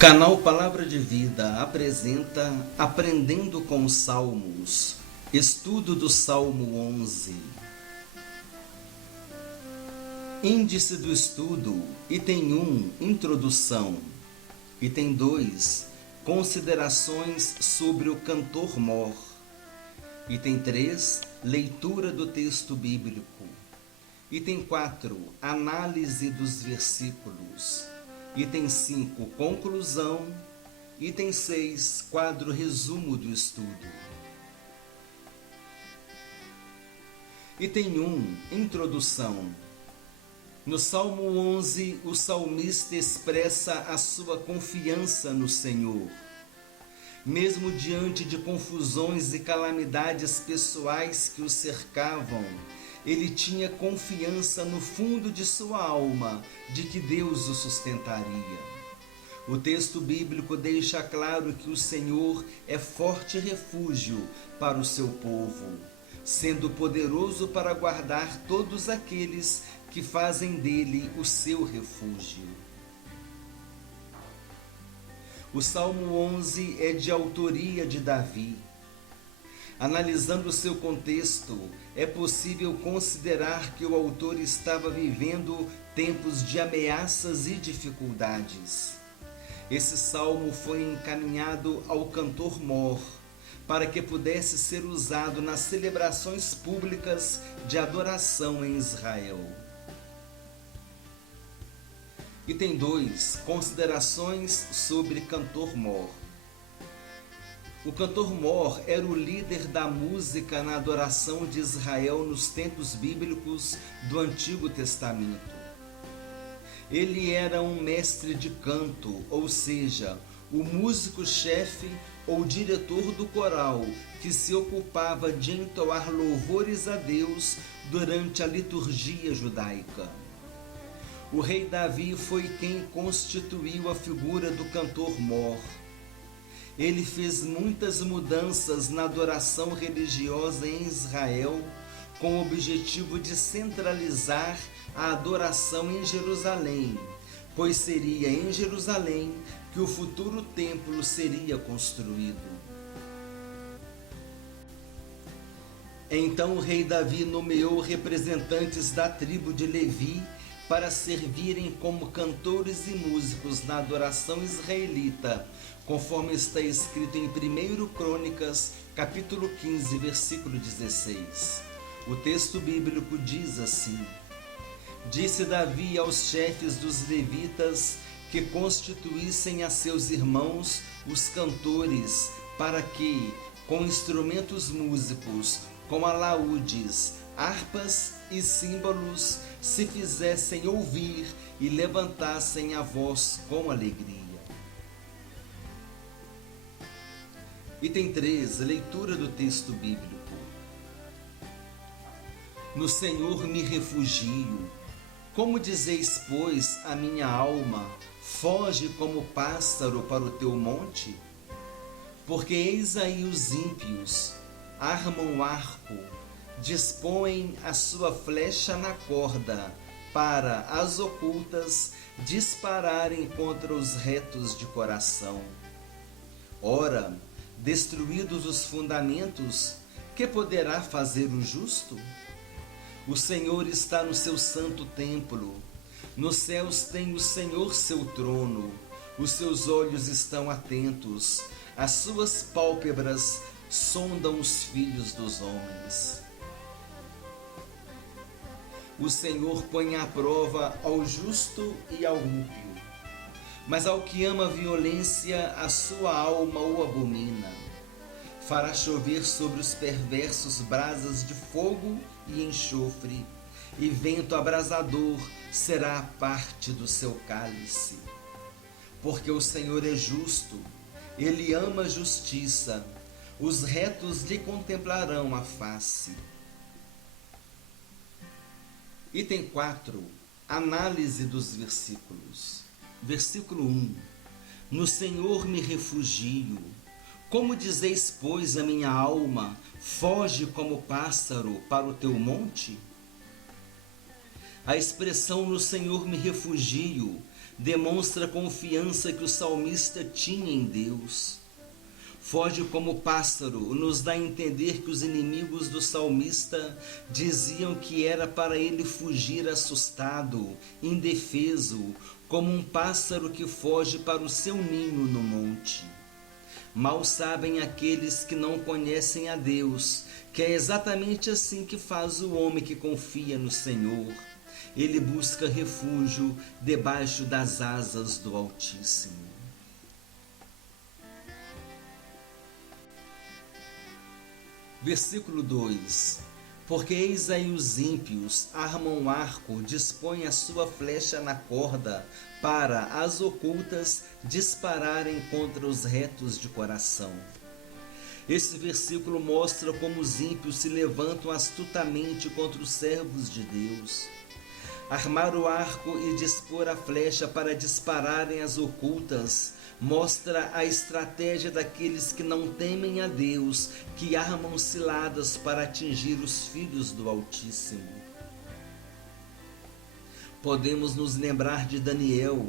Canal Palavra de Vida apresenta Aprendendo com os Salmos, estudo do Salmo 11. Índice do estudo, item 1, introdução. Item 2, considerações sobre o cantor mor. Item 3, leitura do texto bíblico. Item 4, análise dos versículos. Item 5, conclusão. Item 6, quadro resumo do estudo. Item 1, introdução. No Salmo 11, o salmista expressa a sua confiança no Senhor. Mesmo diante de confusões e calamidades pessoais que o cercavam, ele tinha confiança no fundo de sua alma de que Deus o sustentaria. O texto bíblico deixa claro que o Senhor é forte refúgio para o seu povo, sendo poderoso para guardar todos aqueles que fazem dele o seu refúgio. O Salmo 11 é de autoria de Davi. Analisando seu contexto, é possível considerar que o autor estava vivendo tempos de ameaças e dificuldades. Esse salmo foi encaminhado ao cantor mor, para que pudesse ser usado nas celebrações públicas de adoração em Israel. Item 2, considerações sobre cantor mor. O cantor mor era o líder da música na adoração de Israel nos tempos bíblicos do Antigo Testamento. Ele era um mestre de canto, ou seja, o músico-chefe ou diretor do coral que se ocupava de entoar louvores a Deus durante a liturgia judaica. O rei Davi foi quem constituiu a figura do cantor mor. Ele fez muitas mudanças na adoração religiosa em Israel, com o objetivo de centralizar a adoração em Jerusalém, pois seria em Jerusalém que o futuro templo seria construído. Então o rei Davi nomeou representantes da tribo de Levi para servirem como cantores e músicos na adoração israelita, conforme está escrito em 1 Crônicas, capítulo 15, versículo 16. O texto bíblico diz assim: Disse Davi aos chefes dos levitas que constituíssem a seus irmãos os cantores, para que, com instrumentos músicos, com alaúdes, harpas e símbolos, se fizessem ouvir e levantassem a voz com alegria. Item 3, leitura do texto bíblico. No Senhor me refugio. Como dizeis, pois, a minha alma, foge como pássaro para o teu monte? Porque eis aí os ímpios, armam arco, dispõem a sua flecha na corda, para as ocultas dispararem contra os retos de coração. Ora, destruídos os fundamentos, que poderá fazer o justo? O Senhor está no seu santo templo. Nos céus tem o Senhor seu trono. Os seus olhos estão atentos. As suas pálpebras sondam os filhos dos homens. O Senhor põe à prova ao justo e ao ímpio, mas ao que ama a violência, a sua alma o abomina. Fará chover sobre os perversos brasas de fogo e enxofre, e vento abrasador será a parte do seu cálice. Porque o Senhor é justo, ele ama a justiça, os retos lhe contemplarão a face. Item 4, análise dos versículos. Versículo 1. No Senhor me refugio. Como dizeis, pois, a minha alma, foge como pássaro para o teu monte? A expressão no Senhor me refugio demonstra a confiança que o salmista tinha em Deus. Foge como pássaro nos dá a entender que os inimigos do salmista diziam que era para ele fugir assustado, indefeso, como um pássaro que foge para o seu ninho no monte. Mal sabem aqueles que não conhecem a Deus, que é exatamente assim que faz o homem que confia no Senhor. Ele busca refúgio debaixo das asas do Altíssimo. Versículo 2: Porque eis aí os ímpios armam um arco, dispõem a sua flecha na corda, para as ocultas dispararem contra os retos de coração. Esse versículo mostra como os ímpios se levantam astutamente contra os servos de Deus. Armar o arco e dispor a flecha para dispararem as ocultas mostra a estratégia daqueles que não temem a Deus, que armam ciladas para atingir os filhos do Altíssimo. Podemos nos lembrar de Daniel,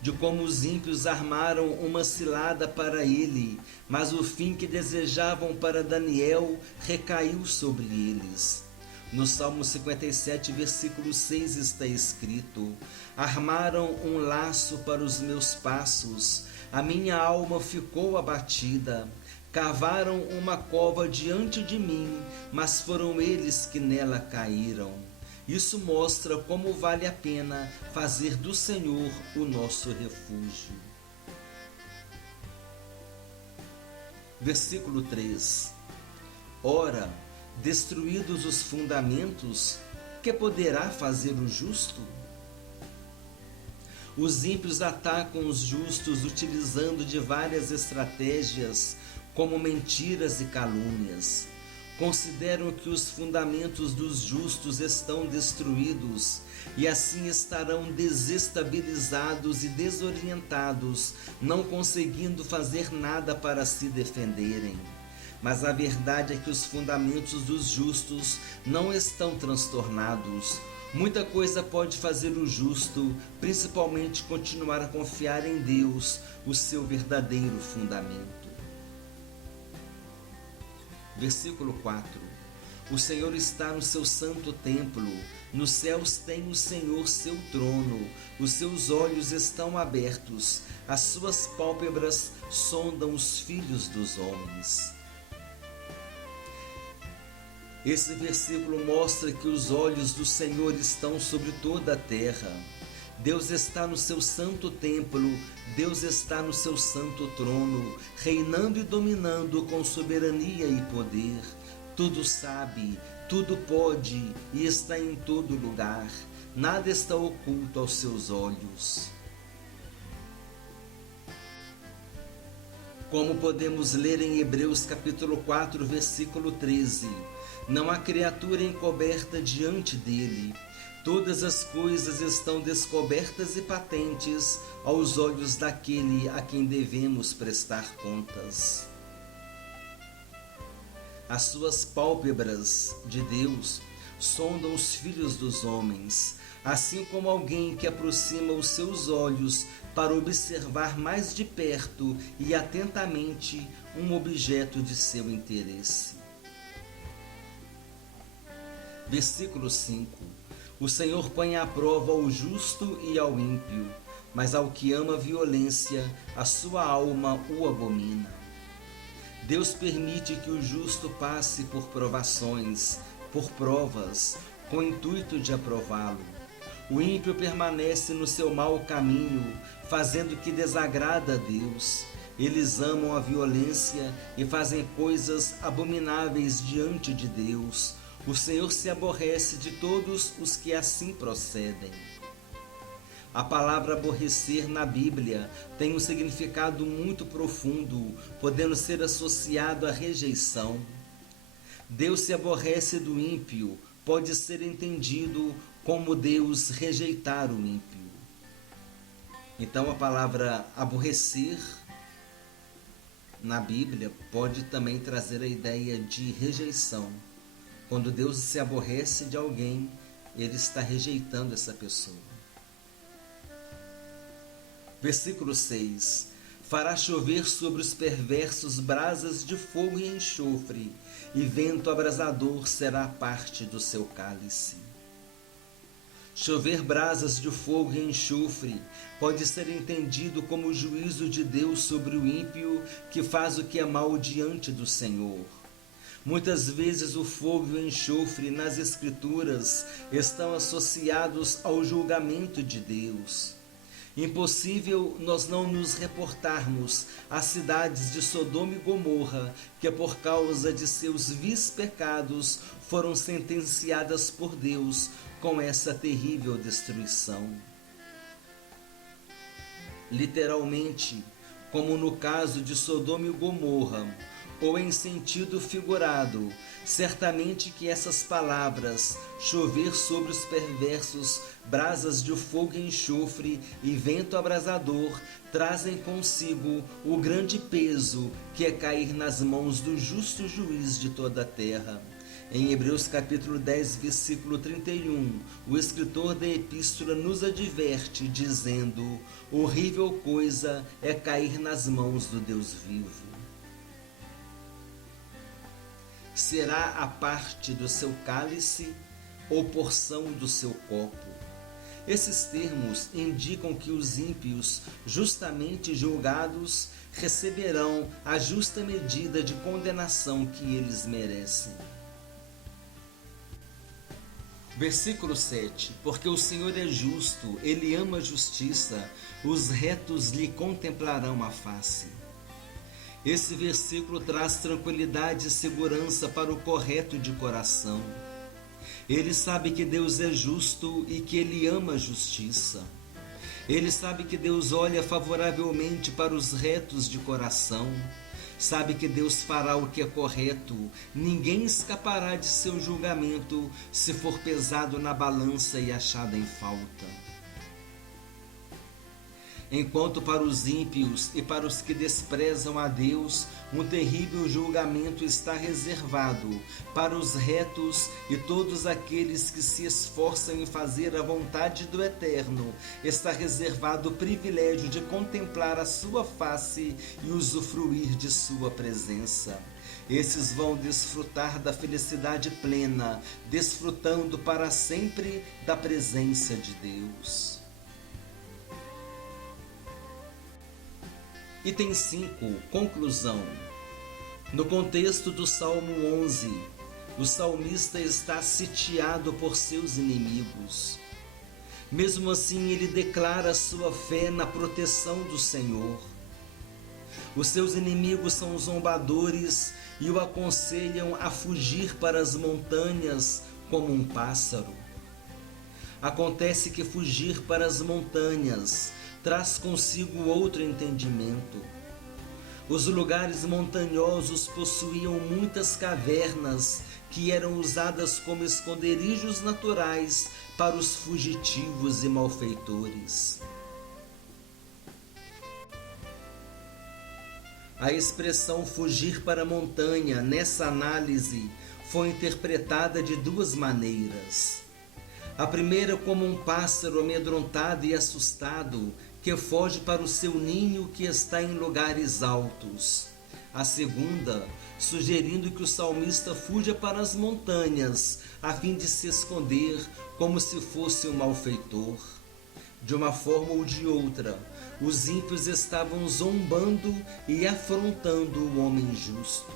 de como os ímpios armaram uma cilada para ele, mas o fim que desejavam para Daniel recaiu sobre eles. No Salmo 57, versículo 6 está escrito: Armaram um laço para os meus passos, a minha alma ficou abatida. Cavaram uma cova diante de mim, mas foram eles que nela caíram. Isso mostra como vale a pena fazer do Senhor o nosso refúgio. Versículo 3: Ora, destruídos os fundamentos, que poderá fazer o justo? Os ímpios atacam os justos utilizando de várias estratégias, como mentiras e calúnias. Consideram que os fundamentos dos justos estão destruídos e assim estarão desestabilizados e desorientados, não conseguindo fazer nada para se defenderem. Mas a verdade é que os fundamentos dos justos não estão transtornados. Muita coisa pode fazer o justo, principalmente continuar a confiar em Deus, o seu verdadeiro fundamento. Versículo 4: O Senhor está no seu santo templo, nos céus tem o Senhor seu trono, os seus olhos estão abertos, as suas pálpebras sondam os filhos dos homens. Esse versículo mostra que os olhos do Senhor estão sobre toda a terra. Deus está no seu santo templo, Deus está no seu santo trono, reinando e dominando com soberania e poder. Tudo sabe, tudo pode e está em todo lugar. Nada está oculto aos seus olhos. Como podemos ler em Hebreus capítulo 4, versículo 13, não há criatura encoberta diante dele. Todas as coisas estão descobertas e patentes aos olhos daquele a quem devemos prestar contas. As suas pálpebras de Deus sondam os filhos dos homens, assim como alguém que aproxima os seus olhos para observar mais de perto e atentamente um objeto de seu interesse. Versículo 5: O Senhor põe à prova ao justo e ao ímpio, mas ao que ama a violência, a sua alma o abomina. Deus permite que o justo passe por provações, por provas, com o intuito de aprová-lo. O ímpio permanece no seu mau caminho, fazendo o que desagrada a Deus. Eles amam a violência e fazem coisas abomináveis diante de Deus. O Senhor se aborrece de todos os que assim procedem. A palavra aborrecer na Bíblia tem um significado muito profundo, podendo ser associado à rejeição. Deus se aborrece do ímpio, pode ser entendido como Deus rejeitar o ímpio. Então a palavra aborrecer na Bíblia pode também trazer a ideia de rejeição. Quando Deus se aborrece de alguém, Ele está rejeitando essa pessoa. Versículo 6. Fará chover sobre os perversos brasas de fogo e enxofre, e vento abrasador será parte do seu cálice. Chover brasas de fogo e enxofre pode ser entendido como o juízo de Deus sobre o ímpio que faz o que é mal diante do Senhor. Muitas vezes o fogo e o enxofre nas Escrituras estão associados ao julgamento de Deus. Impossível nós não nos reportarmos às cidades de Sodoma e Gomorra, que por causa de seus vis pecados foram sentenciadas por Deus com essa terrível destruição. Literalmente, como no caso de Sodoma e Gomorra, ou em sentido figurado, certamente que essas palavras, chover sobre os perversos, brasas de fogo e enxofre e vento abrasador, trazem consigo o grande peso que é cair nas mãos do justo juiz de toda a terra. Em Hebreus capítulo 10, versículo 31, o escritor da epístola nos adverte dizendo: horrível coisa é cair nas mãos do Deus vivo. Será a parte do seu cálice ou porção do seu copo? Esses termos indicam que os ímpios, justamente julgados, receberão a justa medida de condenação que eles merecem. Versículo 7. Porque o Senhor é justo, Ele ama a justiça, os retos lhe contemplarão a face. Esse versículo traz tranquilidade e segurança para o correto de coração. Ele sabe que Deus é justo e que Ele ama a justiça. Ele sabe que Deus olha favoravelmente para os retos de coração. Sabe que Deus fará o que é correto. Ninguém escapará de seu julgamento se for pesado na balança e achado em falta. Enquanto para os ímpios e para os que desprezam a Deus, um terrível julgamento está reservado, para os retos e todos aqueles que se esforçam em fazer a vontade do Eterno, está reservado o privilégio de contemplar a sua face e usufruir de sua presença. Esses vão desfrutar da felicidade plena, desfrutando para sempre da presença de Deus. Item 5. Conclusão. No contexto do Salmo 11, o salmista está sitiado por seus inimigos. Mesmo assim, ele declara sua fé na proteção do Senhor. Os seus inimigos são zombadores e o aconselham a fugir para as montanhas como um pássaro. Acontece que fugir para as montanhas traz consigo outro entendimento. Os lugares montanhosos possuíam muitas cavernas que eram usadas como esconderijos naturais para os fugitivos e malfeitores. A expressão fugir para a montanha, nessa análise, foi interpretada de duas maneiras. A primeira como um pássaro amedrontado e assustado que foge para o seu ninho que está em lugares altos. A segunda, sugerindo que o salmista fuja para as montanhas, a fim de se esconder como se fosse um malfeitor. De uma forma ou de outra, os ímpios estavam zombando e afrontando o homem justo.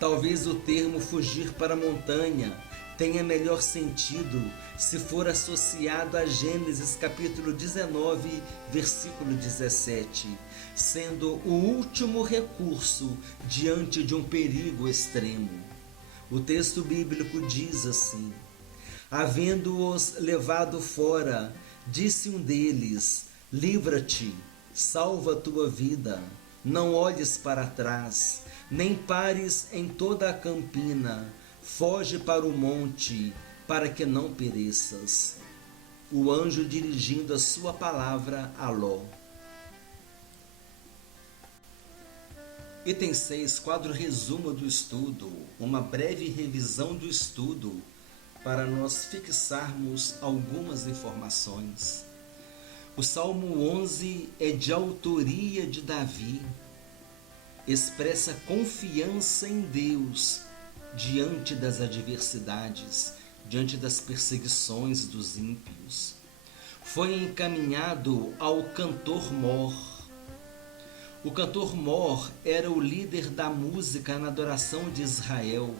Talvez o termo fugir para a montanha tenha melhor sentido se for associado a Gênesis capítulo 19, versículo 17, sendo o último recurso diante de um perigo extremo. O texto bíblico diz assim: havendo-os levado fora, disse um deles: livra-te, salva a tua vida, não olhes para trás, nem pares em toda a campina, foge para o monte, para que não pereças. O anjo dirigindo a sua palavra a Ló. Item 6, quadro resumo do estudo, uma breve revisão do estudo para nós fixarmos algumas informações. O Salmo 11 é de autoria de Davi, expressa confiança em Deus diante das adversidades, diante das perseguições dos ímpios. Foi encaminhado ao cantor mor. O cantor mor era o líder da música na adoração de Israel.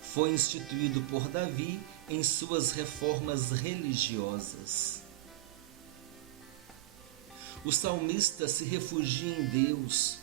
Foi instituído por Davi em suas reformas religiosas. O salmista se refugia em Deus.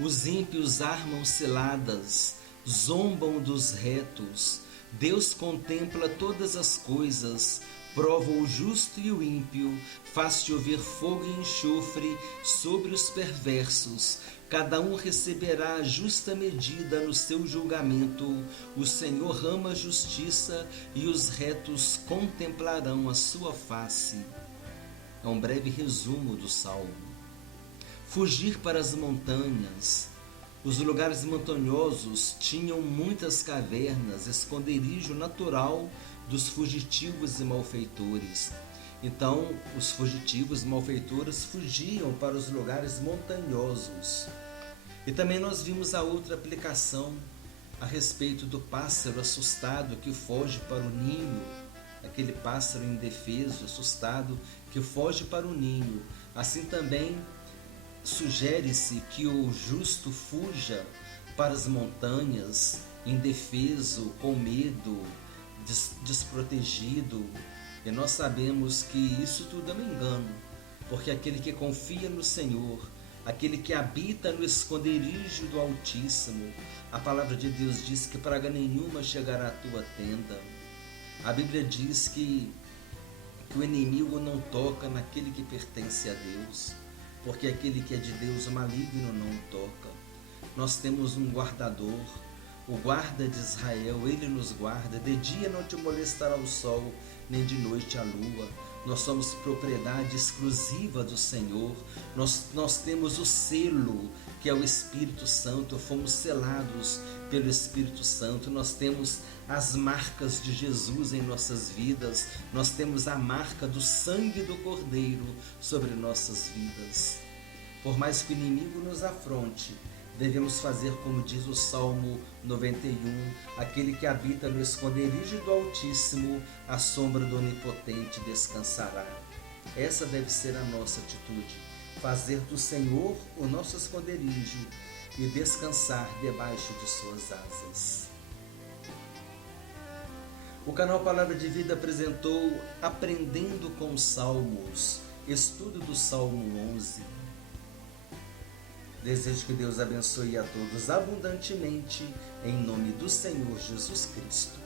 Os ímpios armam ciladas, zombam dos retos. Deus contempla todas as coisas, prova o justo e o ímpio, faz chover fogo e enxofre sobre os perversos. Cada um receberá a justa medida no seu julgamento. O Senhor ama a justiça e os retos contemplarão a sua face. É um breve resumo do Salmo. Fugir para as montanhas. Os lugares montanhosos tinham muitas cavernas, esconderijo natural dos fugitivos e malfeitores. Então, os fugitivos e malfeitores fugiam para os lugares montanhosos. E também nós vimos a outra aplicação a respeito do pássaro assustado que foge para o ninho, aquele pássaro indefeso, assustado, que foge para o ninho. Assim também sugere-se que o justo fuja para as montanhas, indefeso, com medo, desprotegido. E nós sabemos que isso tudo é um engano, porque aquele que confia no Senhor, aquele que habita no esconderijo do Altíssimo, a palavra de Deus diz que praga nenhuma chegará à tua tenda. A Bíblia diz que o inimigo não toca naquele que pertence a Deus, porque aquele que é de Deus, o maligno não toca. Nós temos um guardador, o guarda de Israel, ele nos guarda. De dia não te molestará o sol, nem de noite a lua. Nós somos propriedade exclusiva do Senhor. Nós temos o selo, que é o Espírito Santo. Fomos selados pelo Espírito Santo. Nós temos as marcas de Jesus em nossas vidas. Nós temos a marca do sangue do Cordeiro sobre nossas vidas. Por mais que o inimigo nos afronte, devemos fazer como diz o Salmo 91, aquele que habita no esconderijo do Altíssimo, à sombra do Onipotente descansará. Essa deve ser a nossa atitude, fazer do Senhor o nosso esconderijo e descansar debaixo de suas asas. O canal Palavra de Vida apresentou Aprendendo com os Salmos, estudo do Salmo 11. Desejo que Deus abençoe a todos abundantemente, em nome do Senhor Jesus Cristo.